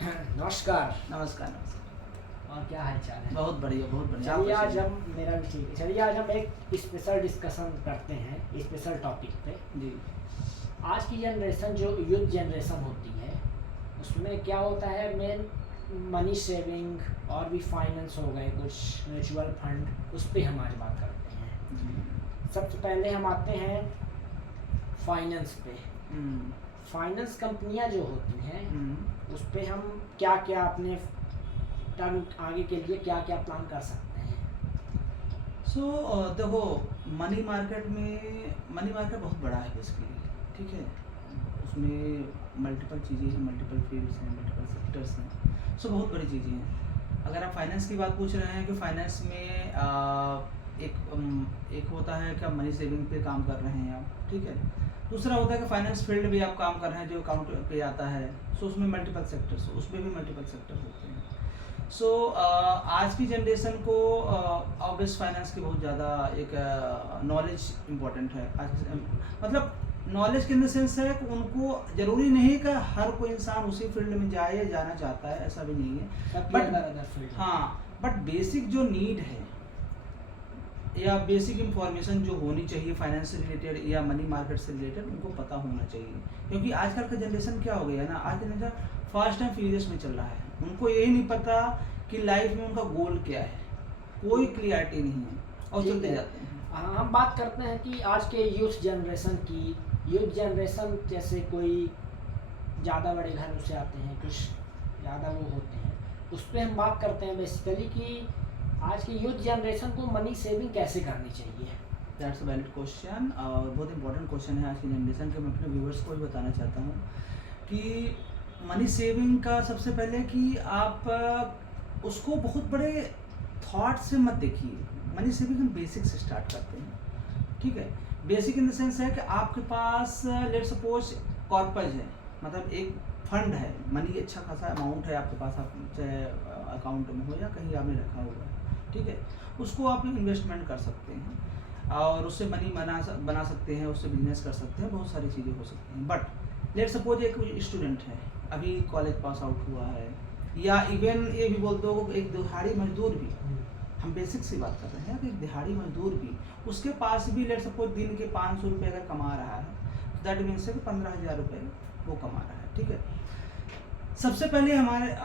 नमस्कार। नमस्कार, नमस्कार। और क्या हाल चाल है? बहुत बढ़िया, बहुत बढ़िया। चलिए आज हम मेरा भी ठीक है। चलिए आज हम एक स्पेशल डिस्कशन करते हैं स्पेशल टॉपिक पे। जी। आज की जनरेशन जो यूथ जनरेशन होती है उसमें क्या होता है, मेन मनी सेविंग और भी फाइनेंस हो गए, कुछ म्यूचुअल फंड, उस पर हम आज बात करते हैं। जी। सबसे पहले हम आते हैं फाइनेंस पे। हम्म। फाइनेंस कंपनियां जो होती हैं उस पे हम क्या क्या अपने टर्म आगे के लिए क्या क्या प्लान कर सकते हैं? देखो, मनी मार्केट बहुत बड़ा है बेसिकली, ठीक है। उसमें मल्टीपल चीज़ें हैं, मल्टीपल फील्ड्स हैं, मल्टीपल सेक्टर्स हैं। बहुत बड़ी चीज़ें हैं। अगर आप फाइनेंस की बात पूछ रहे हैं कि फाइनेंस में एक होता है कि आप मनी सेविंग पे काम कर रहे हैं आप, ठीक है। दूसरा होता है कि फाइनेंस फील्ड भी आप काम कर रहे हैं जो अकाउंट पे आता है। उसमें मल्टीपल सेक्टर्स, उसमें भी मल्टीपल सेक्टर होते हैं। आज की जनरेशन को ऑब्वियस फाइनेंस की बहुत ज़्यादा एक नॉलेज इम्पोर्टेंट है। मतलब नॉलेज के इन द सेंस है कि उनको ज़रूरी नहीं कि हर कोई इंसान उसी फील्ड में जाए या जाना चाहता है, ऐसा भी नहीं है। बट हाँ, बट बेसिक जो नीड है या बेसिक इंफॉर्मेशन जो होनी चाहिए फाइनेंस से रिलेटेड या मनी मार्केट से रिलेटेड, उनको पता होना चाहिए। क्योंकि आजकल का जनरेशन क्या हो गया है ना, आज का जनरेशन फास्ट एंड फ्यूरियस में चल रहा है। उनको यही नहीं पता कि लाइफ में उनका गोल क्या है, कोई क्लियरिटी नहीं है और चलते जाते हैं। हम बात करते हैं कि आज के यूथ जनरेशन जैसे कोई ज़्यादा बड़े घरों से आते हैं, कुछ ज़्यादा वो होते हैं, उस पर हम बात करते हैं बेसिकली कि आज की यूथ जनरेशन को मनी सेविंग कैसे करनी चाहिए। दैट्स अ वैलिड क्वेश्चन और बहुत इंपॉर्टेंट क्वेश्चन है आज की जनरेशन के। मैं अपने व्यूअर्स को भी बताना चाहता हूँ कि मनी सेविंग का सबसे पहले कि आप उसको बहुत बड़े थॉट से मत देखिए। मनी सेविंग हम बेसिक से स्टार्ट करते हैं, ठीक है। बेसिक इन द सेंस है कि आपके पास लेट सपोज कॉर्पस है, मतलब एक फंड है, मनी अच्छा खासा अमाउंट है आपके पास, आप चाहे अकाउंट में हो या कहीं आपने रखा हुआ है, ठीक है। उसको आप इन्वेस्टमेंट कर सकते हैं और उससे मनी बना सकते हैं, उससे बिजनेस कर सकते हैं, बहुत सारी चीज़ें हो सकती हैं। बट लेट सपोज एक स्टूडेंट है, अभी कॉलेज पास आउट हुआ है, या इवन ये भी बोल दो एक दिहाड़ी मजदूर भी, हम बेसिक सी बात कर रहे हैं कि एक दिहाड़ी मजदूर भी, उसके पास भी लेट सपोज दिन के 500 रुपये अगर कमा रहा है, दैट मीन्स है कि 15,000 रुपये वो कमा रहा है, ठीक है। सबसे पहले हमारे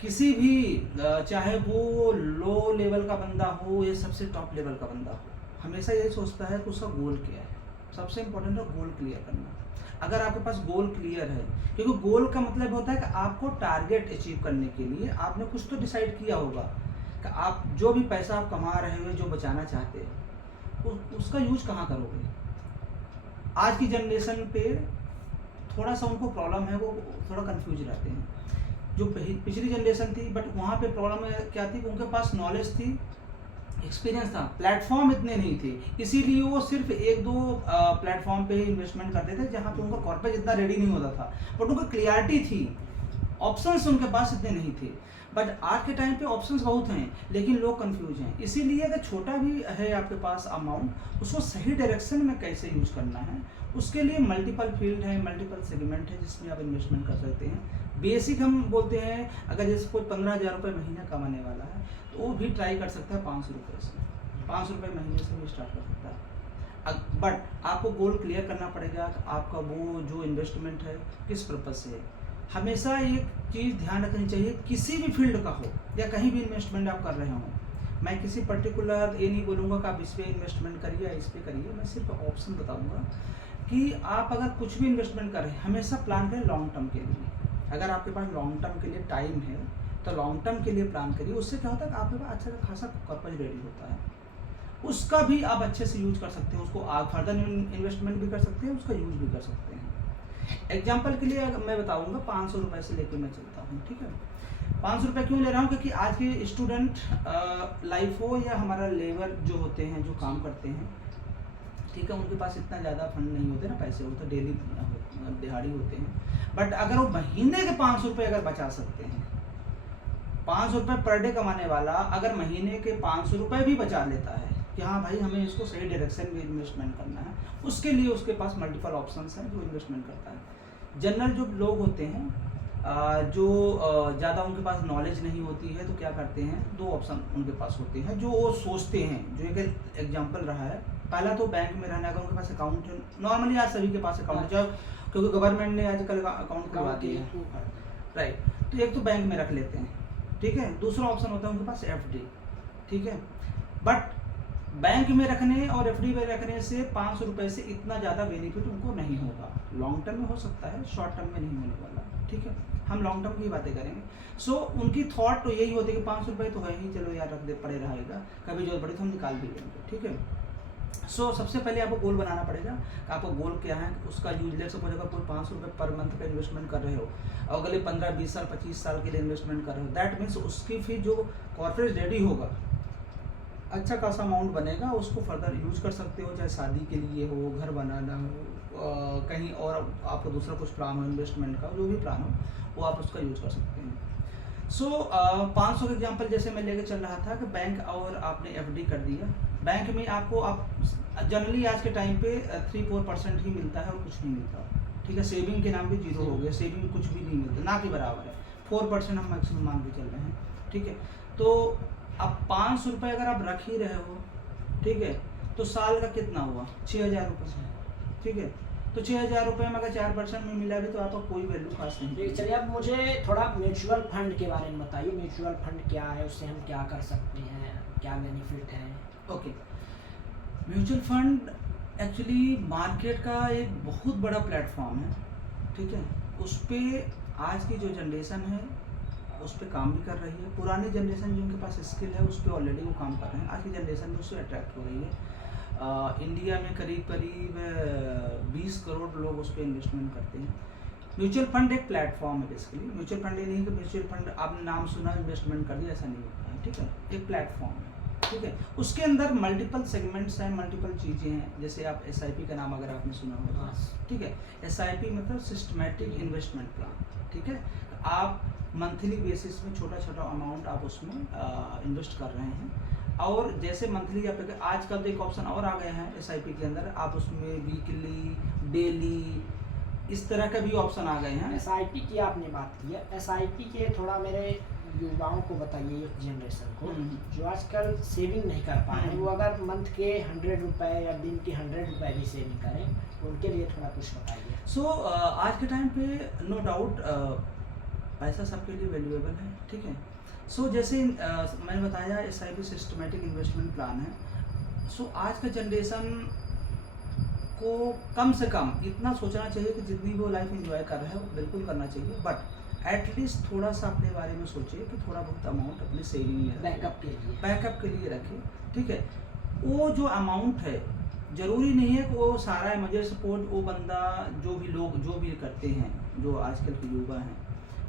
किसी भी चाहे वो लो लेवल का बंदा हो या सबसे टॉप लेवल का बंदा हो, हमेशा यही सोचता है कि उसका गोल क्या है। सबसे इम्पोर्टेंट है गोल क्लियर करना। अगर आपके पास गोल क्लियर है, क्योंकि गोल का मतलब होता है कि आपको टारगेट अचीव करने के लिए आपने कुछ तो डिसाइड किया होगा कि आप जो भी पैसा आप कमा रहे हो, जो बचाना चाहते हो, उसका यूज कहाँ करोगे। आज की जनरेशन पे थोड़ा सा उनको प्रॉब्लम है, वो थोड़ा कंफ्यूज रहते हैं। जो पिछली जनरेशन थी, बट वहाँ पे प्रॉब्लम क्या थी, उनके पास नॉलेज थी, एक्सपीरियंस था, प्लेटफॉर्म इतने नहीं थे, इसीलिए वो सिर्फ एक दो प्लेटफॉर्म पे ही इन्वेस्टमेंट करते थे जहाँ पे उनका कॉर्पोरेट इतना रेडी नहीं होता था, बट उनको क्लियरिटी थी, ऑप्शंस उनके पास इतने नहीं थे। बट आज के टाइम पे ऑप्शंस बहुत हैं, लेकिन लोग कंफ्यूज हैं। इसीलिए अगर छोटा भी है आपके पास अमाउंट, उसको सही डायरेक्शन में कैसे यूज करना है, उसके लिए मल्टीपल फील्ड है, मल्टीपल सेगमेंट है जिसमें आप इन्वेस्टमेंट कर सकते हैं। बेसिक हम बोलते हैं, अगर जैसे कोई 15,000 रुपये महीना कमाने वाला है तो वो भी ट्राई कर सकता है 500 रुपये से, 500 रुपये महीने से भी स्टार्ट कर सकता है। बट आपको गोल क्लियर करना पड़ेगा कि आपका वो जो इन्वेस्टमेंट है किस पर्पज़ से है। हमेशा एक चीज़ ध्यान रखनी चाहिए, किसी भी फील्ड का हो या कहीं भी इन्वेस्टमेंट आप कर रहे हो, मैं किसी पर्टिकुलर ये नहीं बोलूँगा कि आप इस पर इन्वेस्टमेंट करिए या इस पर करिए, मैं सिर्फ ऑप्शन बताऊँगा कि आप अगर कुछ भी इन्वेस्टमेंट कर रहे हैं, हमेशा प्लान करें लॉन्ग टर्म के लिए। अगर आपके पास लॉन्ग टर्म के लिए टाइम है तो लॉन्ग टर्म के लिए प्लान करिए। उससे क्या होता है कि आपके पास अच्छा खासा कॉर्पस रेडी होता है, उसका भी आप अच्छे से यूज कर सकते हैं, उसको आप फर्दर इन्वेस्टमेंट भी कर सकते हैं, उसका यूज भी कर सकते हैं। एग्जाम्पल के लिए मैं बताऊंगा, 500 रुपये से लेकर मैं चलता हूँ, ठीक है। 500 रुपये क्यों ले रहा हूँ, क्योंकि आज के स्टूडेंट लाइफ हो या हमारा लेबर जो होते हैं, जो काम करते हैं, ठीक है, उनके पास इतना ज़्यादा फंड नहीं होते ना, पैसे होते, डेली दिहाड़ी होते हैं। बट अगर वो महीने के 500 रुपये अगर बचा सकते हैं, 500 रुपये पर डे कमाने वाला अगर महीने के 500 रुपये भी बचा लेता है कि हाँ भाई हमें इसको सही डायरेक्शन में इन्वेस्टमेंट करना है, उसके लिए उसके पास मल्टीपल ऑप्शंस हैं जो इन्वेस्टमेंट करता है। जनरल जो लोग होते हैं जो ज़्यादा उनके पास नॉलेज नहीं होती है तो क्या करते हैं, दो ऑप्शन उनके पास होते हैं जो वो सोचते हैं। जो एक एग्जांपल रहा है, पहला तो बैंक में रहना, अगर उनके पास अकाउंट है, नॉर्मली आज सभी के पास अकाउंट है क्योंकि गवर्नमेंट ने आजकल अकाउंट खुलवा दिए हैं, राइट। तो एक तो बैंक में रख लेते हैं, ठीक है। दूसरा ऑप्शन होता है उनके पास एफडी, ठीक है। बट बैंक में रखने और एफडी में रखने से 500 रुपये से इतना ज़्यादा बेनिफिट उनको नहीं होगा। लॉन्ग टर्म में हो सकता है, शॉर्ट टर्म में नहीं होने वाला, ठीक है। हम लॉन्ग टर्म की बातें करेंगे। सो उनकी थॉट तो यही होती है कि 500 रुपये तो है ही, चलो यार रख दे, पड़े रहेगा, कभी जरूरत पड़े तो हम निकाल भी लेंगे, ठीक है। सो सबसे पहले आपको गोल बनाना पड़ेगा कि आपका गोल क्या है, उसका यूज। लेट सपोज अगर कोई 500 रुपये पर मंथ का इन्वेस्टमेंट कर रहे हो और अगले 15, 20 साल, 25 साल के लिए इन्वेस्टमेंट कर रहे हो, दैट मीन्स उसकी फिर जो कॉर्पोरेट रेडी होगा, अच्छा खासा अमाउंट बनेगा, उसको फर्दर यूज कर सकते हो, चाहे शादी के लिए हो, घर बनाना हो, कहीं और आपका दूसरा कुछ प्लान हो इन्वेस्टमेंट का, जो भी प्लान हो वो आप उसका यूज कर सकते हैं। सो 500 का एग्जांपल जैसे मैं लेके चल रहा था कि बैंक और आपने एफडी कर दिया। बैंक में आपको आप जनरली आज के टाइम पे 3-4% ही मिलता है और कुछ नहीं मिलता, ठीक है। सेविंग के नाम पे जीरो हो गया, सेविंग कुछ भी नहीं मिलता, ना के बराबर है। 4% हम मैक्सिमम मान के चल रहे हैं, ठीक है। तो अब 500 रुपये अगर आप रख ही रहे हो, ठीक है, तो साल का कितना हुआ, 6,000 रुपये, ठीक है। तो 6,000 रुपये में अगर 4% में मिला भी तो आपका कोई वैल्यू खास नहीं। चलिए अब मुझे थोड़ा म्यूचुअल फंड के बारे में बताइए। म्यूचुअल फंड क्या है, उससे हम क्या कर सकते हैं, क्या बेनिफिट है? Okay, mutual fund actually market का एक बहुत बड़ा प्लेटफॉर्म है, ठीक है। उस पर आज की जो जनरेशन है उस पर काम भी कर रही है। पुरानी जनरेशन जिनके पास स्किल है उस पर ऑलरेडी वो काम कर रहे हैं, आज की जनरेशन भी उससे अट्रैक्ट हो रही है। इंडिया में करीब 20 करोड़ लोग उस पर इन्वेस्टमेंट करते हैं। म्यूचुअल फंड एक प्लेटफॉर्म है बेसिकली। म्यूचुअल फंड ये नहीं कि म्यूचुअल फंड आपने नाम सुना इन्वेस्टमेंट कर दिया, ऐसा नहीं होता है, ठीक है। एक प्लेटफॉर्म है, ठीक है। उसके अंदर मल्टीपल सेगमेंट्स हैं, मल्टीपल चीज़ें हैं। जैसे आप SIP का नाम अगर आपने सुना होगा, ठीक है। SIP मतलब सिस्टमैटिक इन्वेस्टमेंट प्लान, ठीक है। आप मंथली बेसिस में छोटा छोटा अमाउंट आप उसमें इन्वेस्ट कर रहे हैं। और जैसे मंथली आप आजकल तो एक ऑप्शन और आ गए हैं SIP के अंदर, आप उसमें वीकली, डेली, इस तरह का भी ऑप्शन आ गए हैं। SIP की आपने बात की है, SIP के थोड़ा मेरे युवाओं को बताइए, यूथ जनरेशन को जो आजकल सेविंग नहीं कर पा रहे हैं, वो अगर मंथ के 100 रुपये या दिन के 100 रुपये भी सेविंग करें, उनके लिए थोड़ा कुछ बताइए। सो आज के टाइम पे नो डाउट पैसा सबके लिए वैल्यूएबल है, ठीक है। सो जैसे मैंने बताया SIP सिस्टमैटिक इन्वेस्टमेंट प्लान है। सो आज का जनरेशन को कम से कम इतना सोचना चाहिए कि जितनी वो लाइफ एंजॉय कर रहे हैं वो बिल्कुल करना चाहिए, बट एटलीस्ट थोड़ा सा अपने बारे में सोचिए कि थोड़ा बहुत अमाउंट अपने सेविंग में बैकअप के लिए रखें, ठीक है। वो जो अमाउंट है ज़रूरी नहीं है कि वो सारा है। मुझे सपोज वो बंदा जो भी लोग जो भी करते हैं, जो आजकल के युवा हैं,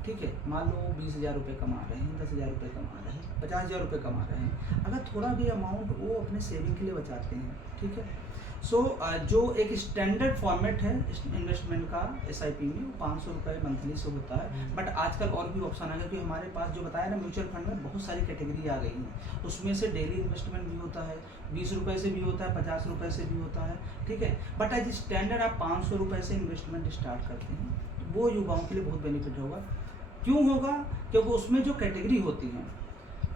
ठीक है, मान लो 20,000 रुपये कमा रहे हैं, 10,000 रुपये कमा रहे हैं, 50,000 रुपये कमा रहे हैं, अगर थोड़ा भी अमाउंट वो अपने सेविंग के लिए बचाते हैं, ठीक है। सो जो एक स्टैंडर्ड फॉर्मेट है इन्वेस्टमेंट का SIP में, वो 500 रुपये मंथली से होता है। बट आजकल और भी ऑप्शन आ गया कि हमारे पास जो बताया ना, म्यूचुअल फंड में बहुत सारी कैटेगरी आ गई हैं। उसमें से डेली इन्वेस्टमेंट भी होता है, 20 रुपये से भी होता है, 50 रुपये से भी होता है, ठीक है। बट एज स्टैंडर्ड आप 500 रुपये से इन्वेस्टमेंट स्टार्ट करते हैं, वो युवाओं के लिए बहुत बेनिफिट होगा। क्यों होगा? क्योंकि उसमें जो कैटेगरी होती हैं,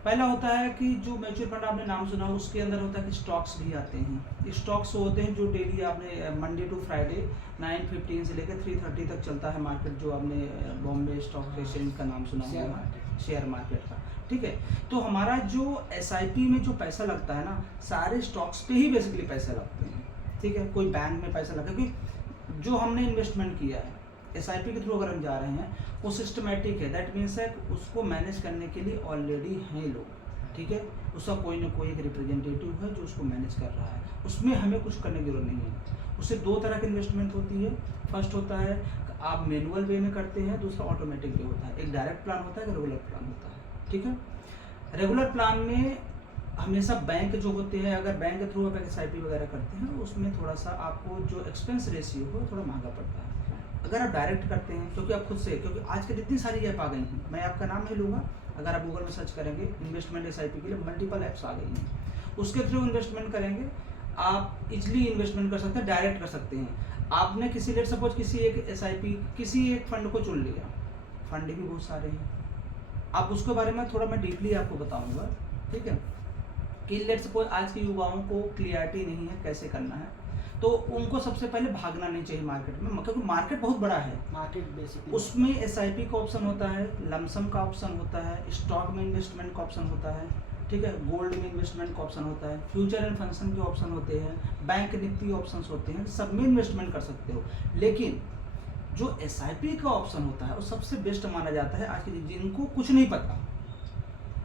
पहला होता है कि जो म्यूचुअल फंड आपने नाम सुना, उसके अंदर होता है कि स्टॉक्स भी आते हैं। स्टॉक्स होते हैं जो डेली आपने मंडे टू फ्राइडे 9:15 से लेकर 3:30 तक चलता है मार्केट, जो आपने बॉम्बे स्टॉक एक्सचेंज का नाम सुना होगा, शेयर मार्केट का, ठीक है। तो हमारा जो SIP में जो पैसा लगता है ना, सारे स्टॉक्स पे ही बेसिकली पैसे लगते हैं, ठीक है। कोई बैंक में पैसा लगा, क्योंकि जो हमने इन्वेस्टमेंट किया है SIP के थ्रू अगर हम जा रहे हैं, वो सिस्टमेटिक है। दैट मीन्स है उसको मैनेज करने के लिए ऑलरेडी हैं लोग, ठीक है। उसका कोई ना कोई एक रिप्रेजेंटेटिव है जो उसको मैनेज कर रहा है, उसमें हमें कुछ करने की जरूरत नहीं है। उससे 2 तरह की इन्वेस्टमेंट होती है। फर्स्ट होता है आप मैनुअल वे में करते हैं, दूसरा ऑटोमेटिक वे होता है। एक डायरेक्ट प्लान होता है, एक रेगुलर प्लान होता है, ठीक है। रेगुलर प्लान में हमेशा बैंक जो होते हैं, अगर बैंक के थ्रू आप SIP वगैरह करते हैं, उसमें थोड़ा सा आपको जो एक्सपेंस रेशियो हो थोड़ा महंगा पड़ता है। अगर आप डायरेक्ट करते हैं, क्योंकि आप खुद से, क्योंकि आजकल इतनी सारी ऐप आ गई हैं, मैं आपका नाम नहीं लूँगा, अगर आप गूगल में सर्च करेंगे इन्वेस्टमेंट SIP के लिए मल्टीपल ऐप्स आ गई हैं, उसके थ्रू इन्वेस्टमेंट करेंगे, आप इजली इन्वेस्टमेंट कर सकते हैं, डायरेक्ट कर सकते हैं। आपने किसी लेट सपोज किसी एक SIP किसी एक फंड को चुन लिया, फंड भी बहुत सारे हैं। अब उसके बारे में थोड़ा मैं डीपली आपको बताऊंगा, ठीक है। कि लेट्स सपोज आज के युवाओं को क्लियरिटी नहीं है कैसे करना है, तो उनको सबसे पहले भागना नहीं चाहिए मार्केट में, क्योंकि मार्केट बहुत बड़ा है। मार्केट बेसिकली उसमें एसआईपी का ऑप्शन होता है, लमसम का ऑप्शन होता है, स्टॉक में इन्वेस्टमेंट का ऑप्शन होता है, ठीक है, गोल्ड में इन्वेस्टमेंट का ऑप्शन होता है, फ्यूचर एंड फंक्शन के ऑप्शन होते हैं, बैंक निफ्टी ऑप्शन होते हैं, सब में इन्वेस्टमेंट कर सकते हो। लेकिन जो एसआईपी का ऑप्शन होता है वो सबसे बेस्ट माना जाता है। आज के जिनको कुछ नहीं पता,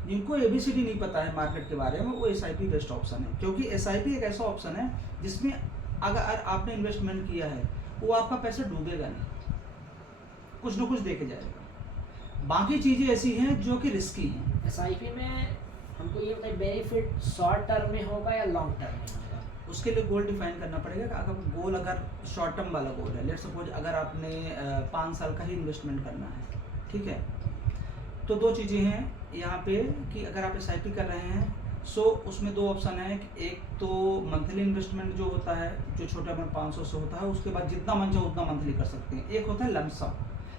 जिनको एबीसीडी नहीं पता है मार्केट के बारे में, वो एसआईपी बेस्ट ऑप्शन है। क्योंकि एसआईपी एक ऐसा ऑप्शन है जिसमें अगर आपने इन्वेस्टमेंट किया है वो आपका पैसा डूबेगा नहीं, कुछ ना कुछ देके जाएगा। बाकी चीज़ें ऐसी हैं जो कि रिस्की हैं। एसआईपी में हमको ये बताइए बेनिफिट शॉर्ट टर्म में होगा या लॉन्ग टर्म में होगा? उसके लिए गोल डिफाइन करना पड़ेगा कि अगर गोल अगर शॉर्ट टर्म वाला गोल है, लेट सपोज अगर आपने 5 साल का ही इन्वेस्टमेंट करना है, ठीक है, तो दो चीज़ें हैं यहाँ पे कि अगर आप एसआईपी कर रहे हैं सो उसमें दो ऑप्शन है कि एक तो मंथली इन्वेस्टमेंट जो होता है, जो छोटा अमाउंट 500 से होता है, उसके बाद जितना मन चाहे उतना मंथली कर सकते हैं। एक होता है लमसम।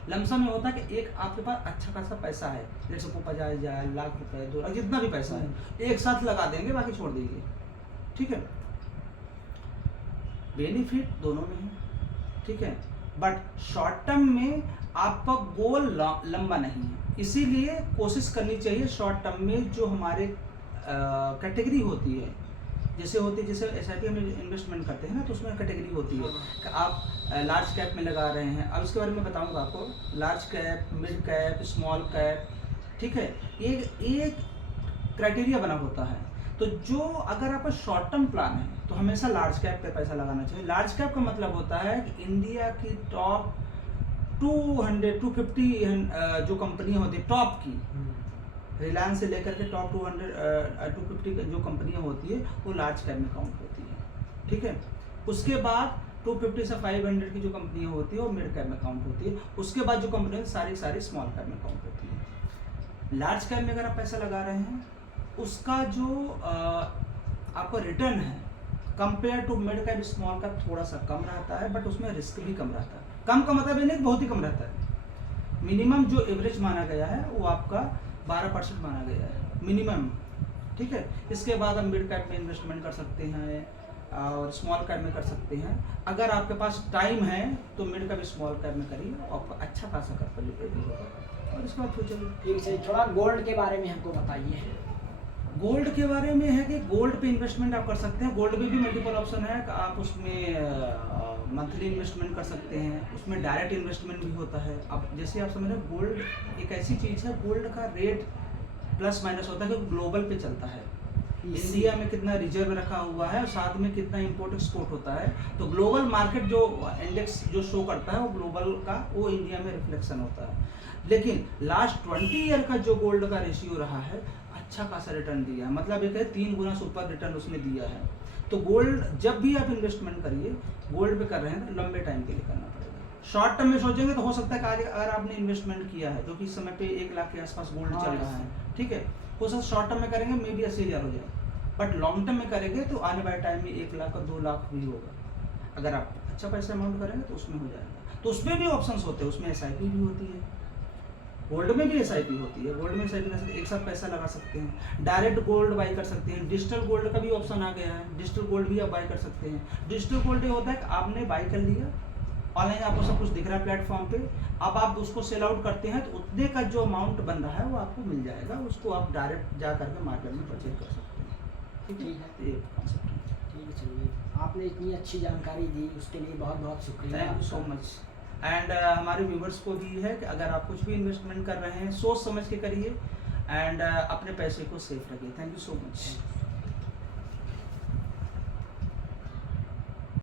लमसम में होता है कि एक आपके पास अच्छा खासा पैसा है, जैसे 50,000, लाख रुपए, 2 लाख, जितना भी पैसा है एक साथ लगा देंगे, बाकी छोड़ दीजिए, ठीक है। बेनिफिट दोनों में है, ठीक है, बट शॉर्ट टर्म में आपका गोल लंबा नहीं है, इसीलिए कोशिश करनी चाहिए शॉर्ट टर्म में जो हमारे कैटेगरी होती है, जैसे एसआईपी में इन्वेस्टमेंट करते हैं ना, तो उसमें कैटेगरी होती है कि आप लार्ज कैप में लगा रहे हैं। अब इसके बारे में बताऊंगा आपको, large cap, mid cap, small cap, ठीक है, एक क्राइटेरिया बना होता है। तो जो अगर आपका शॉर्ट टर्म प्लान है तो हमेशा लार्ज कैप पे पैसा लगाना चाहिए। लार्ज कैप का मतलब होता है कि इंडिया की टॉप 250 जो कंपनी होती है टॉप की, रिलायंस से लेकर के टॉप 250 जो कंपनियां होती है वो लार्ज कैप में काउंट होती है, ठीक है। उसके बाद 250 से 500 की जो कंपनियां होती है वो मिड कैप में काउंट होती है। उसके बाद जो कंपनियां सारी स्मॉल कैप में काउंट होती है। लार्ज कैप में अगर आप पैसा लगा रहे हैं उसका जो आपका रिटर्न है compare to mid cap small cap थोड़ा सा कम रहता है, बट उसमें रिस्क भी कम रहता है। कम का मतलब ये नहीं बहुत ही कम रहता है। मिनिमम जो एवरेज माना गया है वो आपका 12% माना गया है मिनिमम, ठीक है। इसके बाद हम मिड कैप में इन्वेस्टमेंट कर सकते हैं और स्मॉल कैप में कर सकते हैं। अगर आपके पास टाइम है तो मिड कैप स्मॉल कैप में करिए, आपको अच्छा खासा कैपिटल भी होगा। और इसके बाद तो चलिए ठीक है, थोड़ा गोल्ड के बारे में हमको बताइए। गोल्ड के बारे में है कि गोल्ड पे इन्वेस्टमेंट आप कर सकते हैं। गोल्ड में भी मल्टीपल ऑप्शन है कि आप उसमें मंथली इन्वेस्टमेंट कर सकते हैं, उसमें डायरेक्ट इन्वेस्टमेंट भी होता है। अब जैसे आप समझ रहे हैं गोल्ड एक ऐसी चीज़ है, गोल्ड का रेट प्लस माइनस होता है क्योंकि ग्लोबल पे चलता है। इंडिया में कितना रिजर्व रखा हुआ है और साथ में कितना इंपोर्ट एक्सपोर्ट होता है, तो ग्लोबल मार्केट जो इंडेक्स जो शो करता है वो ग्लोबल का वो इंडिया में रिफ्लेक्शन होता है। लेकिन लास्ट 20 ईयर का जो गोल्ड का रेशियो रहा है अच्छा खासा रिटर्न दिया है, मतलब एक है 3 गुना सुपर रिटर्न उसने दिया है। तो गोल्ड जब भी आप इन्वेस्टमेंट करिए, गोल्ड पे कर रहे हैं तो लंबे टाइम के लिए करना पड़ेगा। शॉर्ट टर्म में सोचेंगे तो हो सकता है कि आज अगर आपने इन्वेस्टमेंट किया है जो कि इस समय पे 1 लाख के आसपास गोल्ड चल रहा है, ठीक है, हो सकता शॉर्ट टर्म में करेंगे मे बी 80,000 हो जाए, बट लॉन्ग टर्म में करेंगे तो आने वाले टाइम में 1 लाख और 2 लाख भी होगा। अगर आप अच्छा पैसा अमाउंट करेंगे तो उसमें हो जाएगा। तो उसमें भी ऑप्शंस होते हैं, उसमें एसआईपी भी होती है, गोल्ड में भी एसआईपी होती है। गोल्ड में एसआईपी कर सकते हैं, एक साथ पैसा लगा सकते हैं, डायरेक्ट गोल्ड बाई कर सकते हैं, डिजिटल गोल्ड का भी ऑप्शन आ गया है, डिजिटल गोल्ड भी आप बाई कर सकते हैं। डिजिटल गोल्ड ये होता है कि आपने बाई कर लिया, ऑनलाइन आपको सब कुछ दिख रहा है प्लेटफॉर्म पे, अब आप उसको सेल आउट करते हैं तो उतने का जो अमाउंट बन रहा है वो आपको मिल जाएगा, उसको आप डायरेक्ट जा करके मार्केट में परचेज कर सकते हैं। ठीक है, ये कॉन्सेप्ट है। ठीक है, चलिए आपने इतनी अच्छी जानकारी दी उसके लिए बहुत बहुत शुक्रिया। Thank you so much. And हमारे व्यूवर्स को भी है कि अगर आप कुछ भी इन्वेस्टमेंट कर रहे हैं सोच समझ के करिए एंड अपने पैसे को सेफ रखिए। Thank you so much.